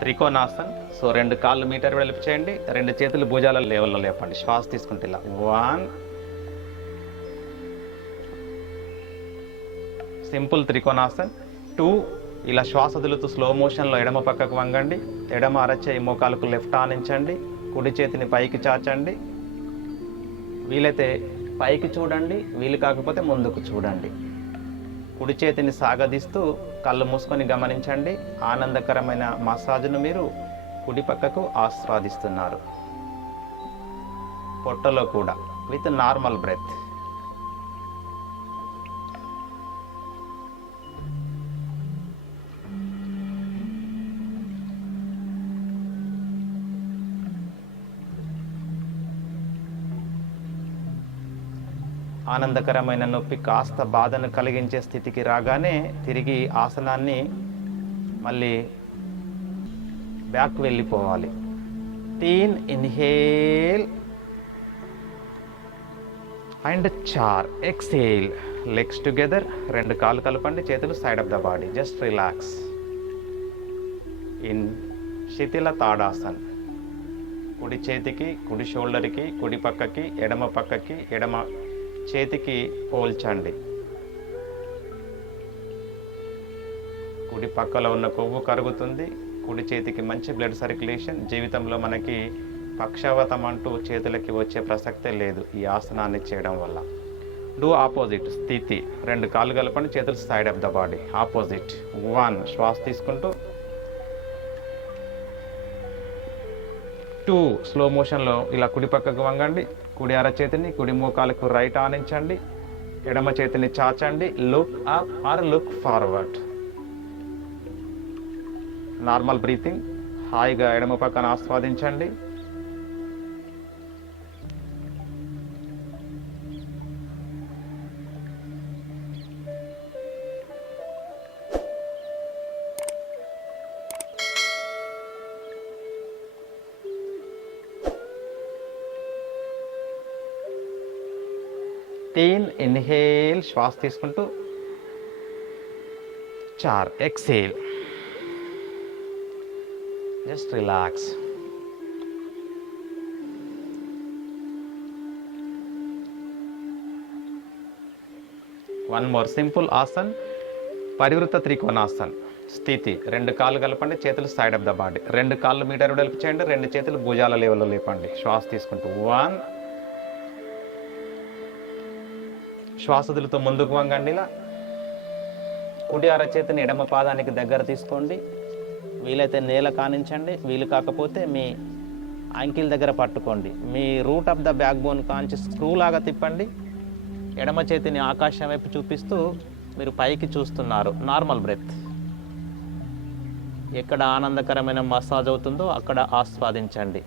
Trikonasan. So 2 కాళ్ళు metre వెడల్పు చేయండి, 2 చేతులు భుజాల లెవెల్లో లేపండి. శ్వాస తీసుకుంటే ఇలా 1 సింపుల్ త్రికోణాసన్. 2 ఇలా శ్వాస వదులుతూ స్లో మోషన్లో ఎడమ పక్కకు వంగండి. ఎడమ అరచేయి మోకాలకు లెఫ్ట్ ఆనించండి. కుడి చేతిని పైకి చాచండి. వీలైతే పైకి చూడండి, వీలు కాకపోతే ముందుకు చూడండి. కుడి చేతిని సాగదీస్తూ కళ్ళు మూసుకొని గమనించండి. ఆనందకరమైన మసాజ్ను మీరు కుడి పక్కకు ఆస్వాదిస్తున్నారు, పొట్టలో కూడా, విత్ నార్మల్ బ్రెత్. ఆనందకరమైన నొప్పి కాస్త బాధను కలిగించే స్థితికి రాగానే తిరిగి ఆసనాన్ని మళ్ళీ బ్యాక్ వెళ్ళిపోవాలి. 3 inhale and 4 exhale. Legs together. 2 కాళ్ళు కలపండి, చేతులు side of the body. Just relax in Shithila Tadasana. కుడి చేతికి, కుడి షోల్డర్కి, కుడి పక్కకి, ఎడమ పక్కకి, ఎడమ చేతికి పోల్చండి. కుడి పక్కలో ఉన్న కొవ్వు కరుగుతుంది. కుడి చేతికి మంచి బ్లడ్ సర్క్యులేషన్. జీవితంలో మనకి పక్షవాతం అంటూ చేతులకి వచ్చే ప్రసక్తే లేదు ఈ ఆసనాన్ని చేయడం వల్ల. డూ ఆపోజిట్ స్థితి. 2 కాళ్ళు కలపండి, చేతులు side of the body. Opposite. 1 శ్వాస తీసుకుంటూ 2 స్లో మోషన్లో ఇలా కుడి పక్కకు వంగండి. కుడి అరచేతిని కుడి మోకాలకు రైట్ ఆనించండి. ఎడమ చేతిని చాచండి. Look up or look forward. Normal breathing. హాయిగా ఎడమ పక్కన ఆస్వాదించండి. ఇన్హేల్ శ్వాస తీసుకుంటూ 4 exhale. Just relax. One more simple asana, Parivrtta Trikonasana స్థితి. 2 కాళ్ళు కలపండి, చేతులు సైడ్ ఆఫ్ ద బాడీ. 2 కాళ్ళు మీటర్ వెడల్పు చేయండి, 2 చేతులు భుజాల లెవెల్లో లేపండి. శ్వాస తీసుకుంటూ 1 శ్వాస వదులుతూ ముందుకు వంగండి. ఇలా కుడి అరచేతిని ఎడమ పాదానికి దగ్గర తీసుకోండి. వీలైతే నేల కానించండి, వీలు కాకపోతే మీ యాంకిల్ దగ్గర పట్టుకోండి. మీ root of the back bone కాంచి స్క్రూ లాగా తిప్పండి. ఎడమ చేతిని ఆకాశం వైపు చూపిస్తూ మీరు పైకి చూస్తున్నారు. Normal breath. ఎక్కడ ఆనందకరమైన మసాజ్ అవుతుందో అక్కడ ఆస్వాదించండి.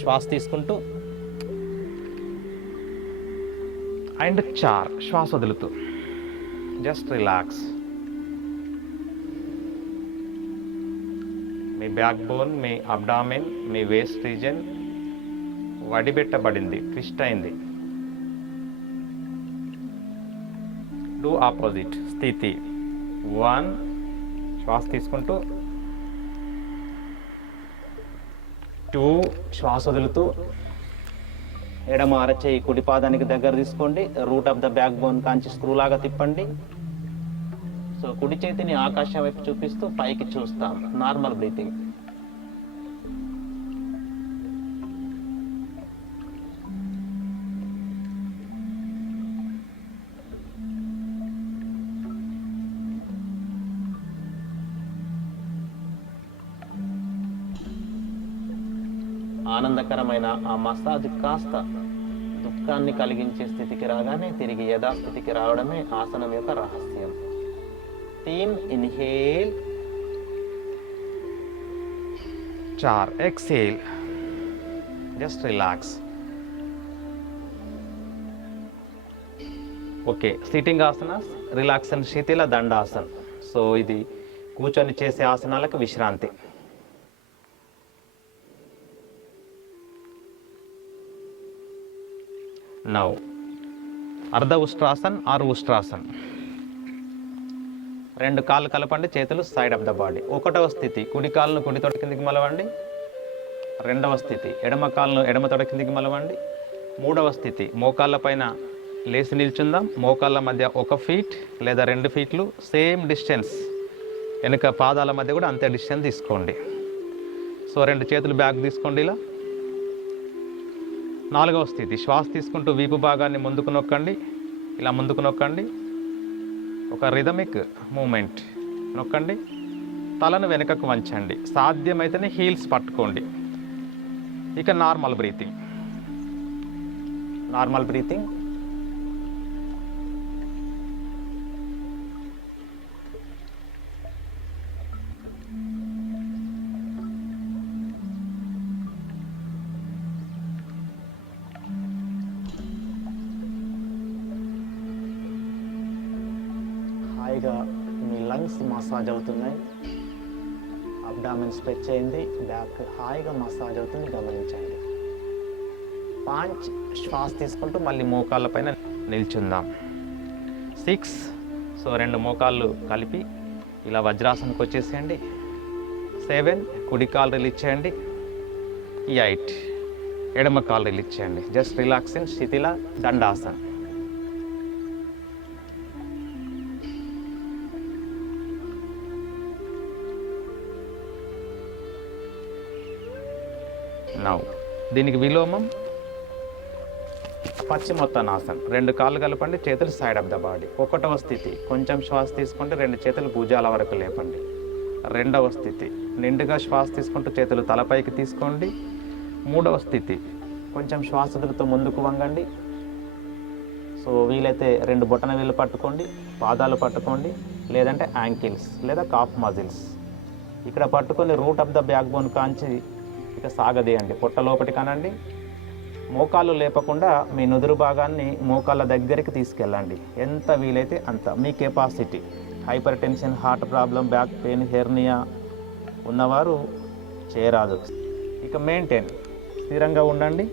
శ్వాస తీసుకుంటూ అండ్ 4 శ్వాస వదులుతూ జస్ట్ రిలాక్స్. మీ బ్యాక్ బోన్, మీ అబ్డామిన్, మీ వేస్ట్ రీజన్ వడిబెట్టబడింది, ట్విస్ట్ అయింది. డూ ఆపోజిట్ స్థితి. 1 శ్వాస తీసుకుంటూ 2 శ్వాస వదులుతూ ఎడమ అరచేయి కుడి పాదానికి దగ్గర తీసుకోండి. Route of the back bone కాంచి స్క్రూ లాగా తిప్పండి. సో కుడి చేతిని ఆకాశం వైపు చూపిస్తూ పైకి చూస్తాం. Normal breathing. ఆనందకరమైన ఆ మసాజ్ కాస్త దుఃఖాన్ని కలిగించే స్థితికి రాగానే తిరిగి యథాస్థితికి రావడమే ఆసనం యొక్క రహస్యం. 3 inhale 4 exhale. Just relax. Okay, sitting asanas, relax in Shithila Dandasana. So ఇది కూర్చొని చేసే ఆసనాలకు విశ్రాంతి. నౌ అర్ధ ఉష్ట్రాసన్ ఆర్ ఉష్ట్రాసన్. 2 కాళ్ళు కలపండి, చేతులు సైడ్ ఆఫ్ ద బాడీ. 1వ స్థితి, కుడి కాళ్ళను కుడి తొడ కిందికి మలవండి. 2వ స్థితి, ఎడమ కాళ్ళను ఎడమ తొడ కిందికి మలవండి. 3వ స్థితి, మోకాళ్ళ పైన లేచి నిల్చుందాం. మోకాళ్ళ మధ్య 1 ఫీట్ లేదా 2 ఫీట్లు సేమ్ డిస్టెన్స్, వెనుక పాదాల మధ్య కూడా అంతే డిస్టెన్స్ తీసుకోండి. సో 2 చేతులు బ్యాక్ తీసుకోండి ఇలా. 4వ స్థితి, శ్వాస తీసుకుంటూ వీపు భాగాన్ని ముందుకు నొక్కండి, ఇలా ముందుకు నొక్కండి. ఒక రిథమిక్ మూమెంట్ నొక్కండి. తలను వెనుకకు వంచండి, సాధ్యమైతేనే హీల్స్ పట్టుకోండి. ఇక నార్మల్ బ్రీతింగ్. హాయిగా మీ లంగ్స్ మసాజ్ అవుతున్నాయి, అబ్డామిన్ స్ట్రెచ్ అయింది, బ్యాక్ హాయిగా మసాజ్ అవుతుంది, గమనించండి. 5 శ్వాస తీసుకుంటూ మళ్ళీ మోకాళ్ళ పైన నిల్చుందాం. 6 సో 2 మోకాళ్ళు కలిపి ఇలా వజ్రాసనకు వచ్చేసేయండి. 7 కుడి కాలు రిలీజ్ చేయండి. 8 ఎడమ కాలు రిలీజ్ చేయండి. Just relax in Shithila Dandasana. Now దీనికి విలోమం పశ్చిమోత్తానాసన్. 2 కాళ్ళు కలపండి, చేతులు సైడ్ ఆఫ్ ద బాడీ. 1వ స్థితి, కొంచెం శ్వాస తీసుకుంటే 2 చేతులు భుజాల వరకు లేపండి. 2వ స్థితి, నిండుగా శ్వాస తీసుకుంటూ చేతులు తలపైకి తీసుకోండి. 3వ స్థితి, కొంచెం శ్వాస వదులుతూ ముందుకు వంగండి. సో వీలైతే 2 బొటన వేళ్ళు పట్టుకోండి, పాదాలు పట్టుకోండి, లేదంటే యాంకిల్స్ లేదా కాఫ్ మజిల్స్ ఇక్కడ పట్టుకొని route of the back bone కాంచి ఇక సాగదీయండి. పొట్ట లోపటి కానండి. మోకాళ్ళు లేపకుండా మీ నుదురు భాగాన్ని మోకాళ్ళ దగ్గరికి తీసుకెళ్ళండి, ఎంత వీలైతే అంత. మీ capacity. Hypertension, heart problem, back pain, hernia ఉన్నవారు చేయరాదు. ఇక మెయింటైన్, స్థిరంగా ఉండండి.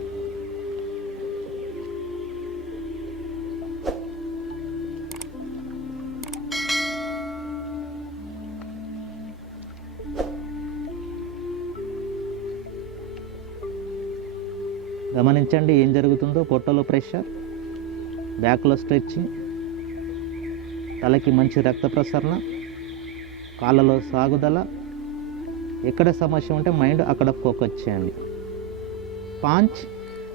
గమనించండి ఏం జరుగుతుందో. పొట్టలో ప్రెషర్, బ్యాక్లో స్ట్రెచ్చింగ్, తలకి మంచి రక్త ప్రసరణ, కాళ్ళలో సాగుదల. ఎక్కడ సమస్య ఉంటే మైండ్ అక్కడ ఫోకస్ చేయండి. 5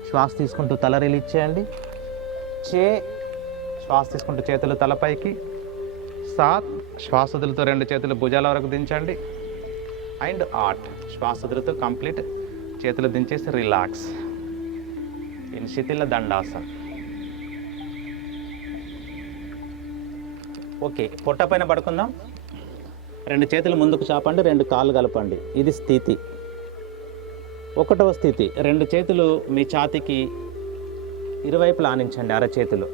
శ్వాస తీసుకుంటూ తల రిలీజ్ చేయండి. 6 శ్వాస తీసుకుంటూ చేతులు తలపైకి. 7 శ్వాస వదులుతూ 2 చేతులు భుజాల వరకు దించండి. అండ్ 8 శ్వాస వదులుతూ కంప్లీట్ చేతులు దించేసి రిలాక్స్ ఇన్ శిథిల దండాసన్. ఓకే, పొట్ట పైన పడుకుందాం. 2 చేతులు ముందుకు చాపండి, 2 కాళ్ళు కలపండి. ఇది స్థితి. 1వ స్థితి, 2 చేతులు మీ ఛాతీకి ఇరువైపులా ఆనించండి, అరచేతులు.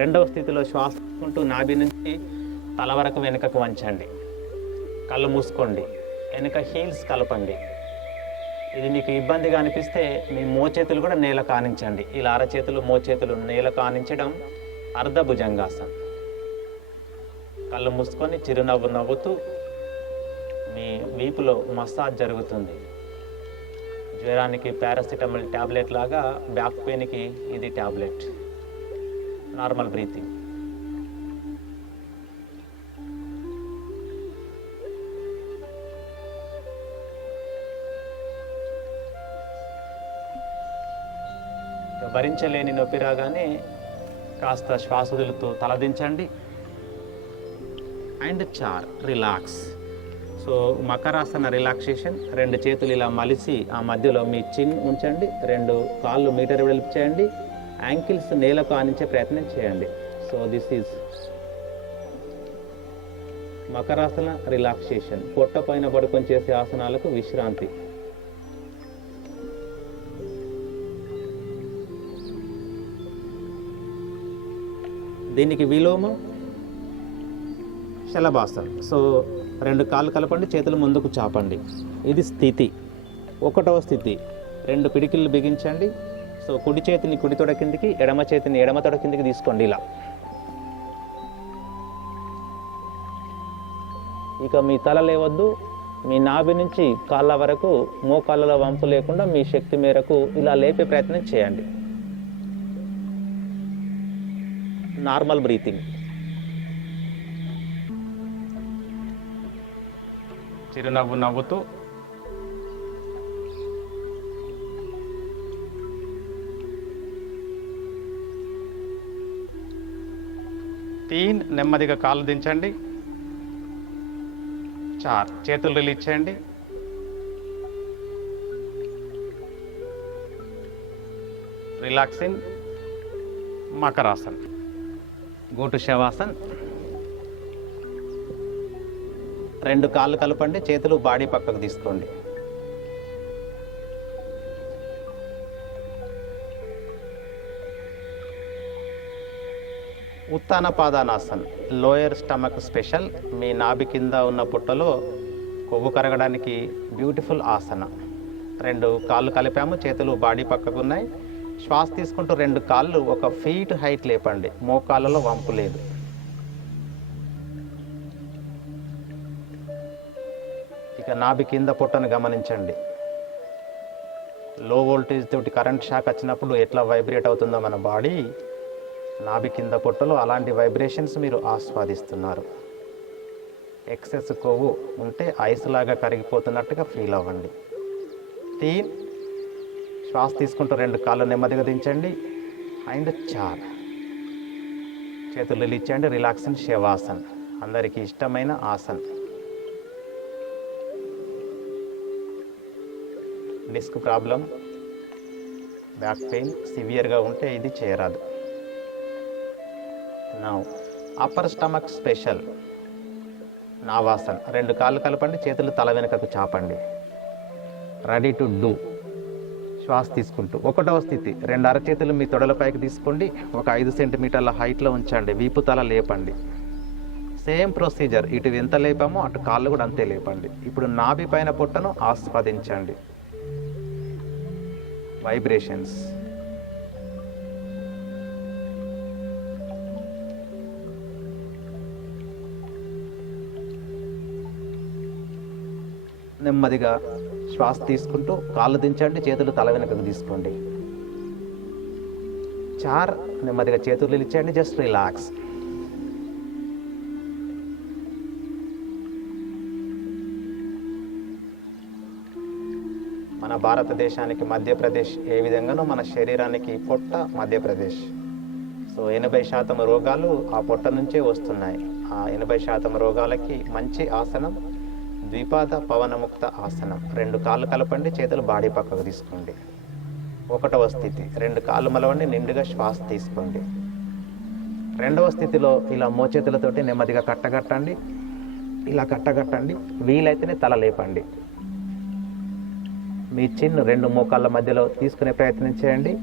2వ స్థితిలో శ్వాస తీసుకుంటూ నాభి నుంచి తల వరకు వెనుకకు వంచండి. కళ్ళు మూసుకోండి, వెనుక హీల్స్ కలపండి. ఇది మీకు ఇబ్బందిగా అనిపిస్తే మీ మోచేతులు కూడా నేల కానించండి. ఇలా అరచేతులు మోచేతులు నేల కానించడం అర్ధ భుజంగాసన్. కళ్ళు మూసుకొని చిరునవ్వు నవ్వుతూ మీ వీపులో మసాజ్ జరుగుతుంది. జ్వరానికి పారాసిటమాల్ ట్యాబ్లెట్ లాగా బ్యాక్ పెయిన్కి ఇది ట్యాబ్లెట్. Normal breathing. భరించలేని నొప్పి రాగానే కాస్త శ్వాస వదులుతూ తలదించండి. And 4 relax. So Makarasana relaxation. 2 చేతులు ఇలా మలిసి ఆ మధ్యలో మీ చిన్ ఉంచండి. 2 కాళ్ళు మీటర్ వెడల్పు చేయండి. యాంకిల్స్ నేలకు ఆనించే ప్రయత్నం చేయండి. So this is Makarasana relaxation. పొట్ట పైన పడుకొని చేసే ఆసనాలకు విశ్రాంతి. దీనికి విలోమం శలభాసన్. సో 2 కాళ్ళు కలపండి, చేతులు ముందుకు చాపండి. ఇది స్థితి. 1వ స్థితి, 2 పిడికిళ్ళు బిగించండి, సో కుడి చేతిని కుడి తొడ కిందికి, ఎడమ చేతిని ఎడమ తొడ కిందికి తీసుకోండి ఇలా. ఇక మీ తల లేవద్దు. మీ నాభి నుంచి కాళ్ళ వరకు మోకాళ్ళలో వంపు లేకుండా మీ శక్తి మేరకు ఇలా లేపే ప్రయత్నం చేయండి. Normal breathing. చిరునవ్వు నవ్వుతూ నెమ్మదిగా కాళ్ళు దించండి. 4 చేతులు రిలీజ్ చేయండి. Relaxing. Makarasan. Go to Shavasan. 2 కాళ్ళు కలపండి, చేతులు బాడీ పక్కకు తీసుకోండి. ఉత్తాన పాదానాసన్, లోయర్ స్టమక్ స్పెషల్. మీ నాభి కింద ఉన్న పుట్టలో కొవ్వు కరగడానికి బ్యూటిఫుల్ ఆసన. 2 కాళ్ళు కలిపాము, చేతులు బాడీ పక్కకు ఉన్నాయి. శ్వాస తీసుకుంటూ 2 కాళ్ళు 1 ఫీట్ హైట్ లేపండి. మోకాళ్ళలో వంపు లేదు. ఇక నాభి కింద పుట్టను గమనించండి. లో వోల్టేజ్ తోటి కరెంట్ షాక్ వచ్చినప్పుడు ఎట్లా వైబ్రేట్ అవుతుందో మన బాడీ, నాభి కింద పుట్టలో అలాంటి వైబ్రేషన్స్ మీరు ఆస్వాదిస్తున్నారు. ఎక్సెస్ కొవ్వు ఉంటే ఐస్ లాగా కరిగిపోతున్నట్టుగా ఫీల్ అవ్వండి. 3 శ్వాస తీసుకుంటూ 2 కాళ్ళు నెమ్మదిగా దించండి. అండ్ 4 చేతులు రిలీజ్ చేయండి. రిలాక్సింగ్ శవాసన్, అందరికీ ఇష్టమైన asana. Disc problem, back pain సివియర్గా ఉంటే ఇది చేయరాదు. Now upper stomach special Navasana. 2 కాళ్ళు కలపండి, చేతులు తల వెనుకకు చాపండి. Ready to do. శ్వాస తీసుకుంటూ 1వ స్థితి. 2 అరచేతులు మీ తొడలపైకి తీసుకోండి. 5 సెంటీమీటర్ల హైట్లో ఉంచండి. వీపు తల లేపండి. Same procedure. ఇటు ఎంత లేపామో అటు కాళ్ళు కూడా అంతే లేపండి. ఇప్పుడు నాభి పైన పొట్టను ఆస్వాదించండి. వైబ్రేషన్స్. నెమ్మదిగా శ్వాస తీసుకుంటూ కాళ్ళు దించండి, చేతులు తల వెనుకకు తీసుకోండి. 4 నెమ్మదిగా చేతులు ఇచ్చేయండి. Just relax. మన భారతదేశానికి మధ్యప్రదేశ్ ఏ విధంగానో మన శరీరానికి పొట్ట మధ్యప్రదేశ్. సో 80% రోగాలు ఆ పొట్ట నుంచే వస్తున్నాయి. ఆ 80% రోగాలకి మంచి ఆసనం ద్విపాద పవనముక్త ఆసనం. 2 కాళ్ళు కలపండి, చేతులు బాడీ పక్కకు తీసుకోండి. 1వ స్థితి. 2 కాళ్ళు మలవండి, నిండుగా శ్వాస తీసుకోండి. 2వ స్థితిలో ఇలా మోచేతులతోటి నెమ్మదిగా కట్టగట్టండి. ఇలా కట్టగట్టండి. వీలైతేనే తల లేపండి. మీ చిన్ను 2 మోకాళ్ళ మధ్యలో తీసుకునే ప్రయత్నం చేయండి.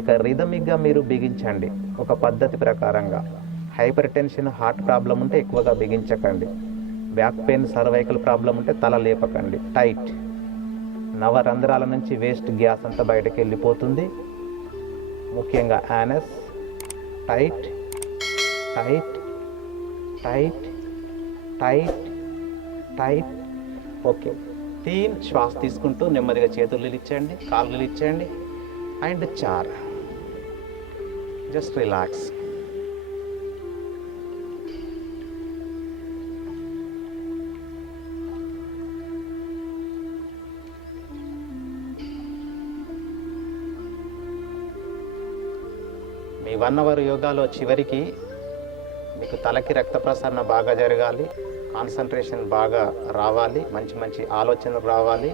ఇక రిథమిక్గా మీరు బిగించండి ఒక పద్ధతి ప్రకారంగా. హైపర్ టెన్షన్, హార్ట్ ప్రాబ్లం ఉంటే ఎక్కువగా బిగించకండి. బ్యాక్ పెయిన్, సర్వైకల్ ప్రాబ్లం ఉంటే తల లేపకండి. టైట్. నవరంధ్రాల నుంచి వేస్ట్ గ్యాస్ అంతా బయటకు వెళ్ళిపోతుంది. ముఖ్యంగా anus. Tight tight tight tight tight. Okay. 3 శ్వాస తీసుకుంటూ నెమ్మదిగా చేతులు ఇచ్చేయండి, కాళ్ళు ఇచ్చేయండి. And 4 just relax. మీ 1 అవర్ యోగాలో చివరికి మీకు తలకి రక్త ప్రసరణ బాగా జరగాలి, కాన్సన్ట్రేషన్ బాగా రావాలి, మంచి మంచి ఆలోచనలు రావాలి,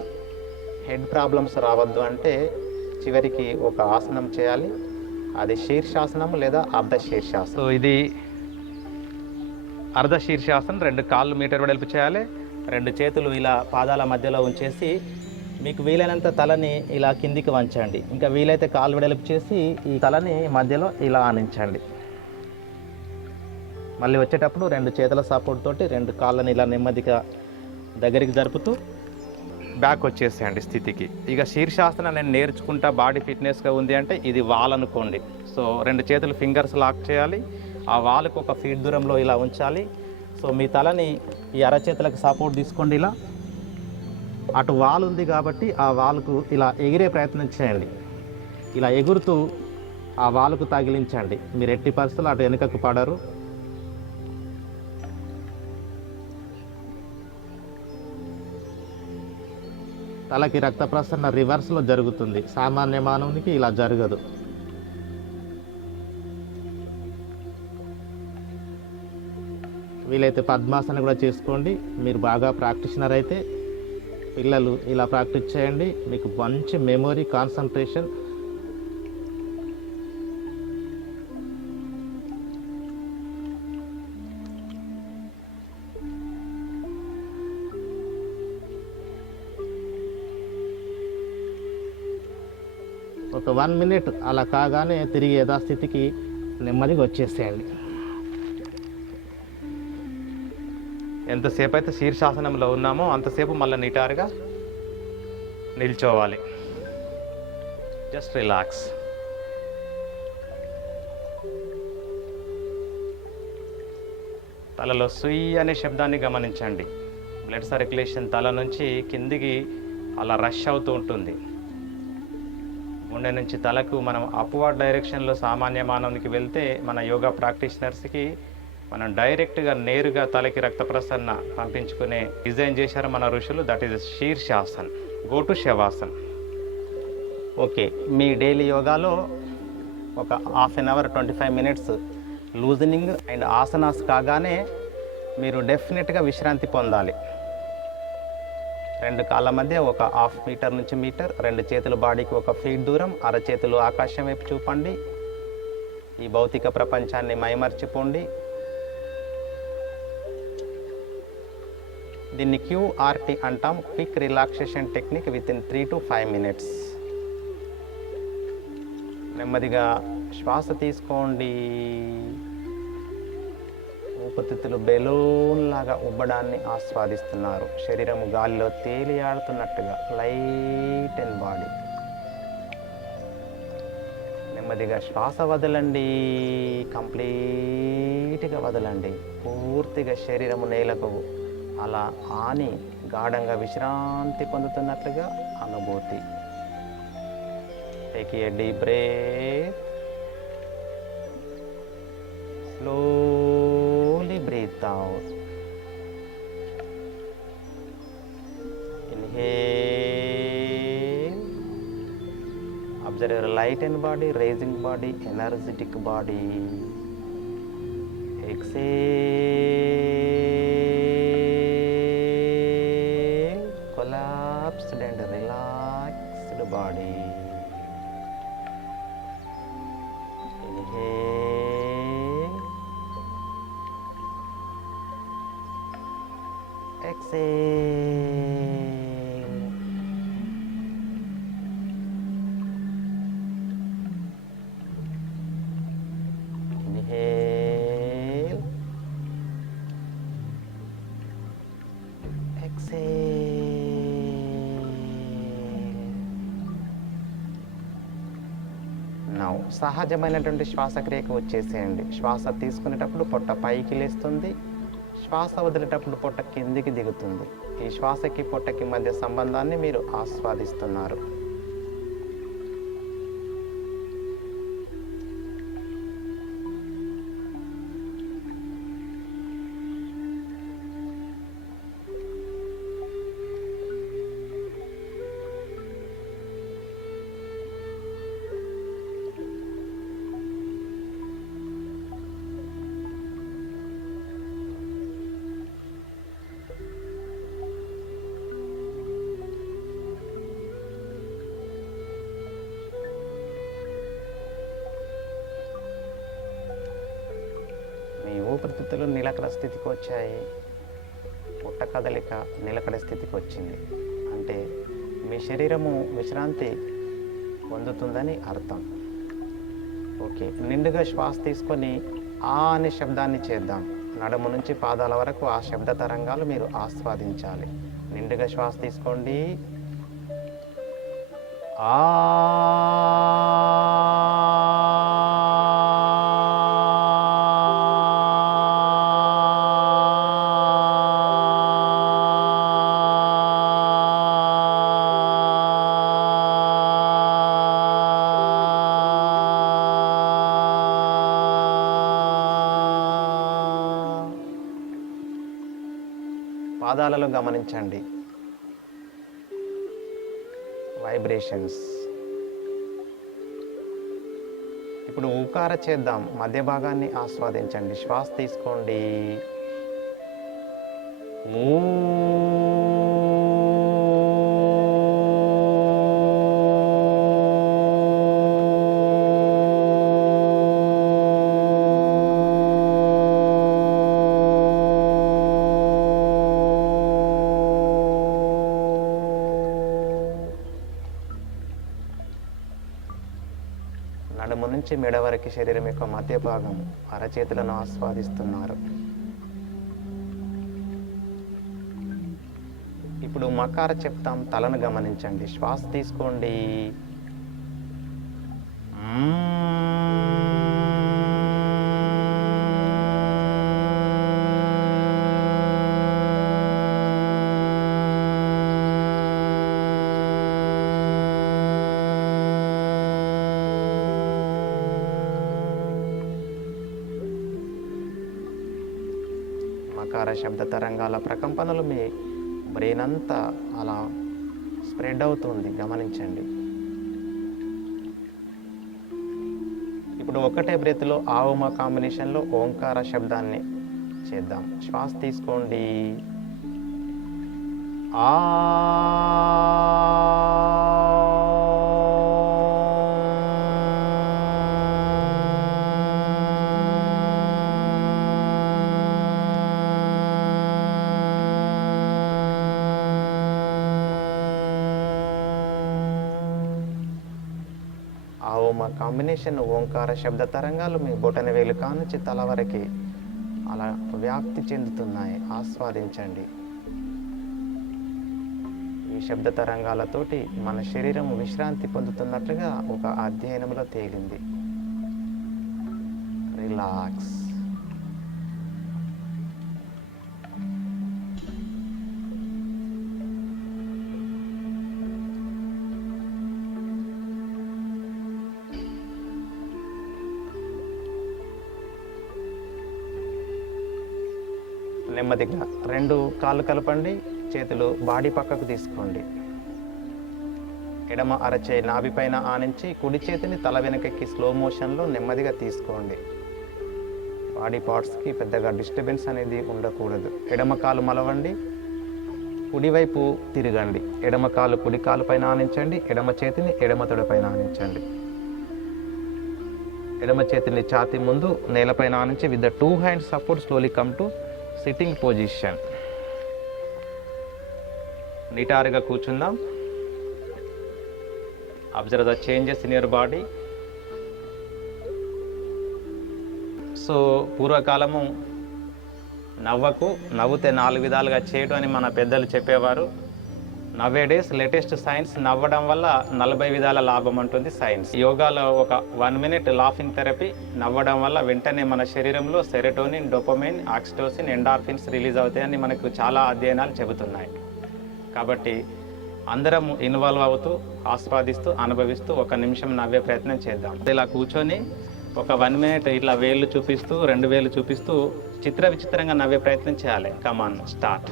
హెడ్ ప్రాబ్లమ్స్ రావద్దు అంటే చివరికి ఒక ఆసనం చేయాలి. అది శీర్షాసనం లేదా అర్ధ శీర్షాసనం. సో ఇది అర్ధ శీర్షాసనం. 2 కాళ్ళు మీటర్ వెడల్పు చేయాలి. 2 చేతులు ఇలా పాదాల మధ్యలో ఉంచేసి మీకు వీలైనంత తలని ఇలా కిందికి వంచండి. ఇంకా వీలైతే కాళ్ళు వెడల్పు చేసి ఈ తలని మధ్యలో ఇలా ఆనించండి. మళ్ళీ వచ్చేటప్పుడు 2 చేతుల సపోర్ట్ తోటి 2 కాళ్ళని ఇలా నెమ్మదిగా దగ్గరికి జరుపుతూ బ్యాక్ వచ్చేసేయండి స్థితికి. ఇక శీర్షాసనం నేను నేర్చుకుంటా బాడీ ఫిట్నెస్గా ఉంది అంటే ఇది వాల్ అనుకోండి. సో 2 చేతులు ఫింగర్స్ లాక్ చేయాలి, ఆ వాల్కి 1 ఫీట్ దూరంలో ఇలా ఉంచాలి. సో మీ తలని ఈ అరచేతులకు సపోర్ట్ తీసుకోండి. ఇలా అటు వాల్ ఉంది కాబట్టి ఆ వాల్కు ఇలా ఎగిరే ప్రయత్నం చేయండి. ఇలా ఎగురుతూ ఆ వాల్కు తగిలించండి. మీరు ఎట్టి పరిస్థితులు అటు వెనుకకు పడరు. తలకి రక్త ప్రసరణ రివర్స్లో జరుగుతుంది, సామాన్య మానవునికి ఇలా జరగదు. వీలైతే పద్మాసనం కూడా చేసుకోండి. మీరు బాగా ప్రాక్టీషనర్ అయితే పిల్లలు ఇలా ప్రాక్టీస్ చేయండి, మీకు మంచి మెమొరీ, కాన్సన్ట్రేషన్. ఒక 1 మినిట్ అలా కాగానే తిరిగి యథాస్థితికి నెమ్మదిగా వచ్చేసేయండి. ఎంతసేపు అయితే శీర్షాసనంలో ఉన్నామో అంతసేపు మళ్ళీ నిటారుగా నిల్చోవాలి. Just relax. తలలో సుయ్ అనే శబ్దాన్ని గమనించండి. బ్లడ్ సర్క్యులేషన్ తల నుంచి కిందికి అలా రష్ అవుతూ ఉంటుంది. గుండె నుంచి తలకు మనం అప్వర్డ్ డైరెక్షన్లో సామాన్య మానవునికి వెళ్తే మన యోగా ప్రాక్టీషనర్స్కి మనం డైరెక్ట్గా నేరుగా తలకి రక్త ప్రసరణ పంపించుకునే డిజైన్ చేశారు మన ఋషులు. That is Shirshasana. Go to Shavasana. Okay, మీ డైలీ యోగాలో ఒక half an hour 25 minutes loosening and asanas కాగానే మీరు డెఫినెట్గా విశ్రాంతి పొందాలి. 2 కాళ్ళ మధ్య 1/2 మీటర్ నుంచి మీటర్, 2 చేతులు బాడీకి 1 ఫీట్ దూరం, అరచేతులు ఆకాశం వైపు చూపండి. ఈ భౌతిక ప్రపంచాన్ని మైమర్చిపోండి. దీన్ని QRT అంటాం, quick relaxation technique with in 3 to 5 minutes. నెమ్మదిగా శ్వాస తీసుకోండి. ఊపిరితిత్తులు బెలూన్ లాగా ఉబ్బడాన్ని ఆస్వాదిస్తున్నారు. శరీరం గాలిలో తేలియాడుతున్నట్టుగా, లైట్ అండ్ బాడీ. నెమ్మదిగా శ్వాస వదలండి, కంప్లీట్గా వదలండి. పూర్తిగా శరీరము నేలకు అలా ఆని గాఢంగా విశ్రాంతి పొందుతున్నట్లుగా అనుభూతి. Take a deep breadth. Slowly breathe out. Inhale. Observe your lightened body, raising body, energetic body. Exhale. Collapsed and relaxed body. Inhale. Exhale. Inhale. Exhale. Now, సహజమైనటువంటి శ్వాసక్రియకు వచ్చేసేయండి. శ్వాస తీసుకునేటప్పుడు పొట్ట పైకి లేస్తుంది, శ్వాస వదిలేటప్పుడు పొట్ట కిందికి దిగుతుంది. ఈ శ్వాసకి పొట్టకి మధ్య సంబంధాన్ని మీరు ఆస్వాదిస్తున్నారు. ఊపిరితిత్తులు నిలకడ స్థితికి వచ్చాయి. పొట్ట కదలిక నిలకడ స్థితికి వచ్చింది. అంటే మీ శరీరము విశ్రాంతి పొందుతుందని అర్థం. ఓకే, నిండుగా శ్వాస తీసుకొని ఆ అనే శబ్దాన్ని చేద్దాం. నడుము నుంచి పాదాల వరకు ఆ శబ్ద తరంగాలు మీరు ఆస్వాదించాలి. నిండుగా శ్వాస తీసుకోండి. ఆ పాదాలలో గమనించండి వైబ్రేషన్స్. ఇప్పుడు ఊకార చేద్దాం. మధ్య భాగాన్ని ఆస్వాదించండి. శ్వాస తీసుకోండి. నడుము నుంచి మెడ వరకు శరీరం యొక్క మధ్య భాగం అరచేతులను ఆస్వాదిస్తున్నారు. ఇప్పుడు మకార చెప్తాం. తలను గమనించండి. శ్వాస తీసుకోండి. మకార శబ్ద తరంగాల ప్రకంపనలు మీ బ్రెయిన్ అంతా అలా స్ప్రెడ్ అవుతుంది. గమనించండి. ఇప్పుడు ఒకటే బ్రెత్లో ఆవుమ కాంబినేషన్లో ఓంకార శబ్దాన్ని చేద్దాం. శ్వాస తీసుకోండి. ఆ ఓమ కాంబినేషన్ ఓంకార శబ్ద తరంగాలు మీ బొటన వేలు కానుంచి తల వరకు అలా వ్యాప్తి చెందుతున్నాయి. ఆస్వాదించండి. ఈ శబ్ద తరంగాలతోటి మన శరీరం విశ్రాంతి పొందుతున్నట్లుగా ఒక అధ్యయనంలో తేలింది. రిలాక్స్. నెమ్మదిగా రెండు కాళ్ళు కలపండి. చేతులు బాడీ పక్కకు తీసుకోండి. ఎడమ అరచేయి నాభి పైన ఆనించి కుడి చేతిని తల వెనకెక్కి స్లో మోషన్లో నెమ్మదిగా తీసుకోండి. బాడీ పార్ట్స్కి పెద్దగా డిస్టర్బెన్స్ అనేది ఉండకూడదు. ఎడమ కాలు మలవండి. కుడివైపు తిరగండి. ఎడమ కాలు కుడి కాలు పైన ఆనించండి. ఎడమ చేతిని ఎడమ తొడ పైన ఆనించండి. ఎడమ చేతిని ఛాతీ ముందు నేలపైన ఆనించి with the 2 hands support slowly come to sitting position. నిటారుగా కూర్చుందాం. Observe the changes in your body. So పూర్వకాలము నవ్వుతే 4 విధాలుగా చేయడం అని మన పెద్దలు చెప్పేవారు. నవేడేస్ లేటెస్ట్ సైన్స్ నవ్వడం వల్ల 40 విధాల లాభం అంటుంది సైన్స్. యోగాలో ఒక 1 minute లాఫింగ్ థెరపీ నవ్వడం వల్ల వెంటనే మన శరీరంలో serotonin, dopamine, oxytocin, endorphins release అవుతాయని మనకు చాలా అధ్యయనాలు చెబుతున్నాయి. కాబట్టి అందరం ఇన్వాల్వ్ అవుతూ ఆస్వాదిస్తూ అనుభవిస్తూ 1 నిమిషం నవ్వే ప్రయత్నం చేద్దాం. ఇలా కూర్చొని ఒక 1 minute ఇట్లా వేళ్ళు చూపిస్తూ 2 వేళ్ళు చూపిస్తూ చిత్ర విచిత్రంగా నవ్వే ప్రయత్నం చేయాలి. Come on start.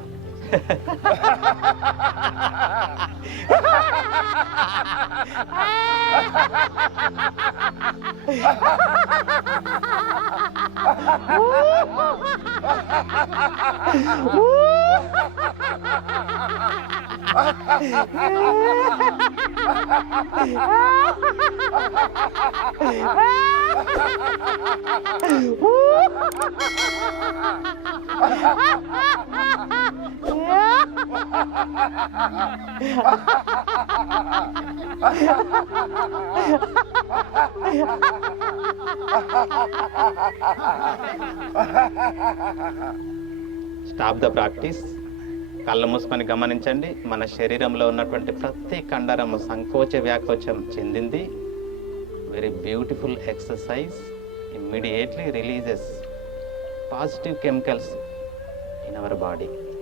Stop the practice. కళ్ళు మూసుకొని గమనించండి. మన శరీరంలో ఉన్నటువంటి ప్రతి కండరము సంకోచ వ్యాకోచం చెందింది. Very beautiful exercise immediately releases positive chemicals in our body.